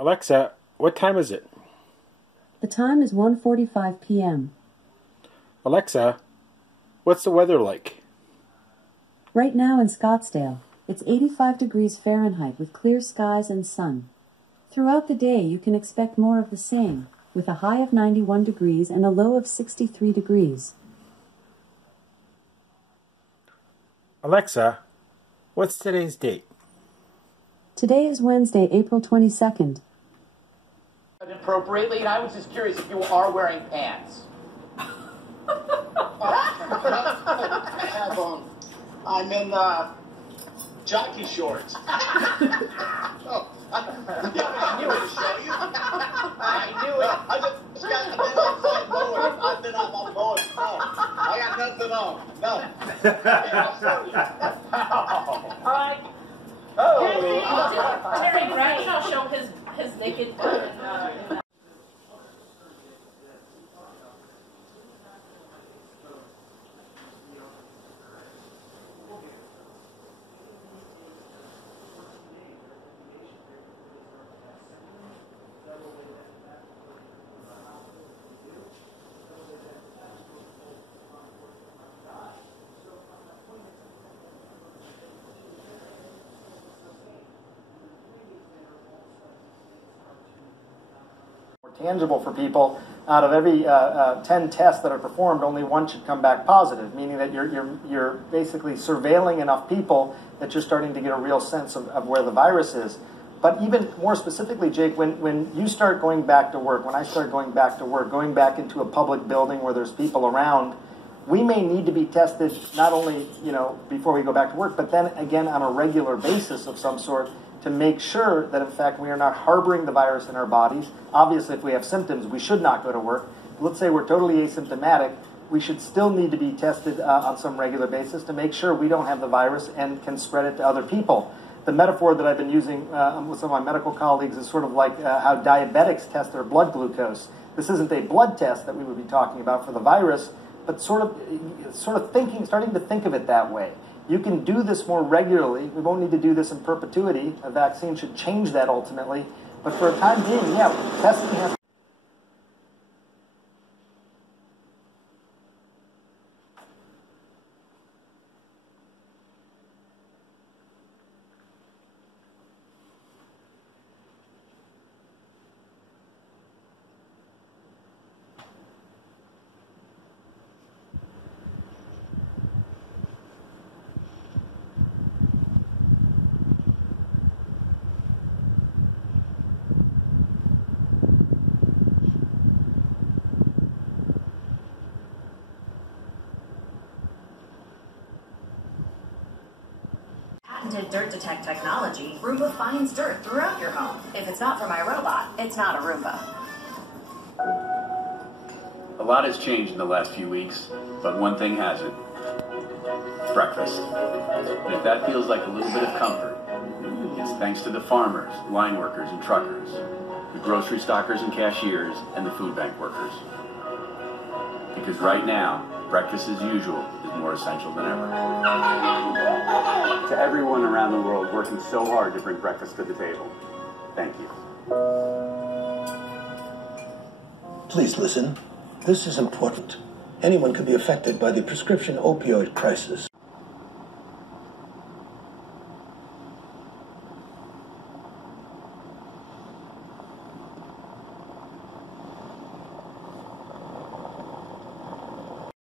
Alexa, what time is it? The time is 1:45 p.m. Alexa, what's the weather like? Right now in Scottsdale, it's 85 degrees Fahrenheit with clear skies and sun. Throughout the day, you can expect more of the same, with a high of 91 degrees and a low of 63 degrees. Alexa, what's today's date? Today is Wednesday, April 22nd. Appropriately, and I was just curious if you are wearing pants. I have on. I'm in jockey shorts. Oh, I knew it to show you. I knew it. I just got been outside mowing. I've been out on mowing. No, I got nothing on. No. Yeah, I'll show you. All right. Terry Bradshaw show his naked butt in that. Tangible for people. Out of every 10 tests that are performed, only one should come back positive, meaning that you're basically surveilling enough people that you're starting to get a real sense of where the virus is. But even more specifically, Jake, when you start going back to work, when I start going back to work, going back into a public building where there's people around, we may need to be tested not only, before we go back to work, but then again on a regular basis of some sort, to make sure that, in fact, we are not harboring the virus in our bodies. Obviously, if we have symptoms, we should not go to work. Let's say we're totally asymptomatic, we should still need to be tested on some regular basis to make sure we don't have the virus and can spread it to other people. The metaphor that I've been using with some of my medical colleagues is sort of like how diabetics test their blood glucose. This isn't a blood test that we would be talking about for the virus, but starting to think of it that way. You can do this more regularly. We won't need to do this in perpetuity. A vaccine should change that ultimately. But for a time being, yeah, testing has patented dirt detect technology, Roomba finds dirt throughout your home. If it's not for my robot, it's not a Roomba. A lot has changed in the last few weeks, but one thing hasn't. Breakfast. And if that feels like a little bit of comfort, it's thanks to the farmers, line workers, and truckers, the grocery stockers and cashiers, and the food bank workers. Because right now, breakfast as usual is more essential than ever. To everyone around the world working so hard to bring breakfast to the table, thank you. Please listen. This is important. Anyone could be affected by the prescription opioid crisis.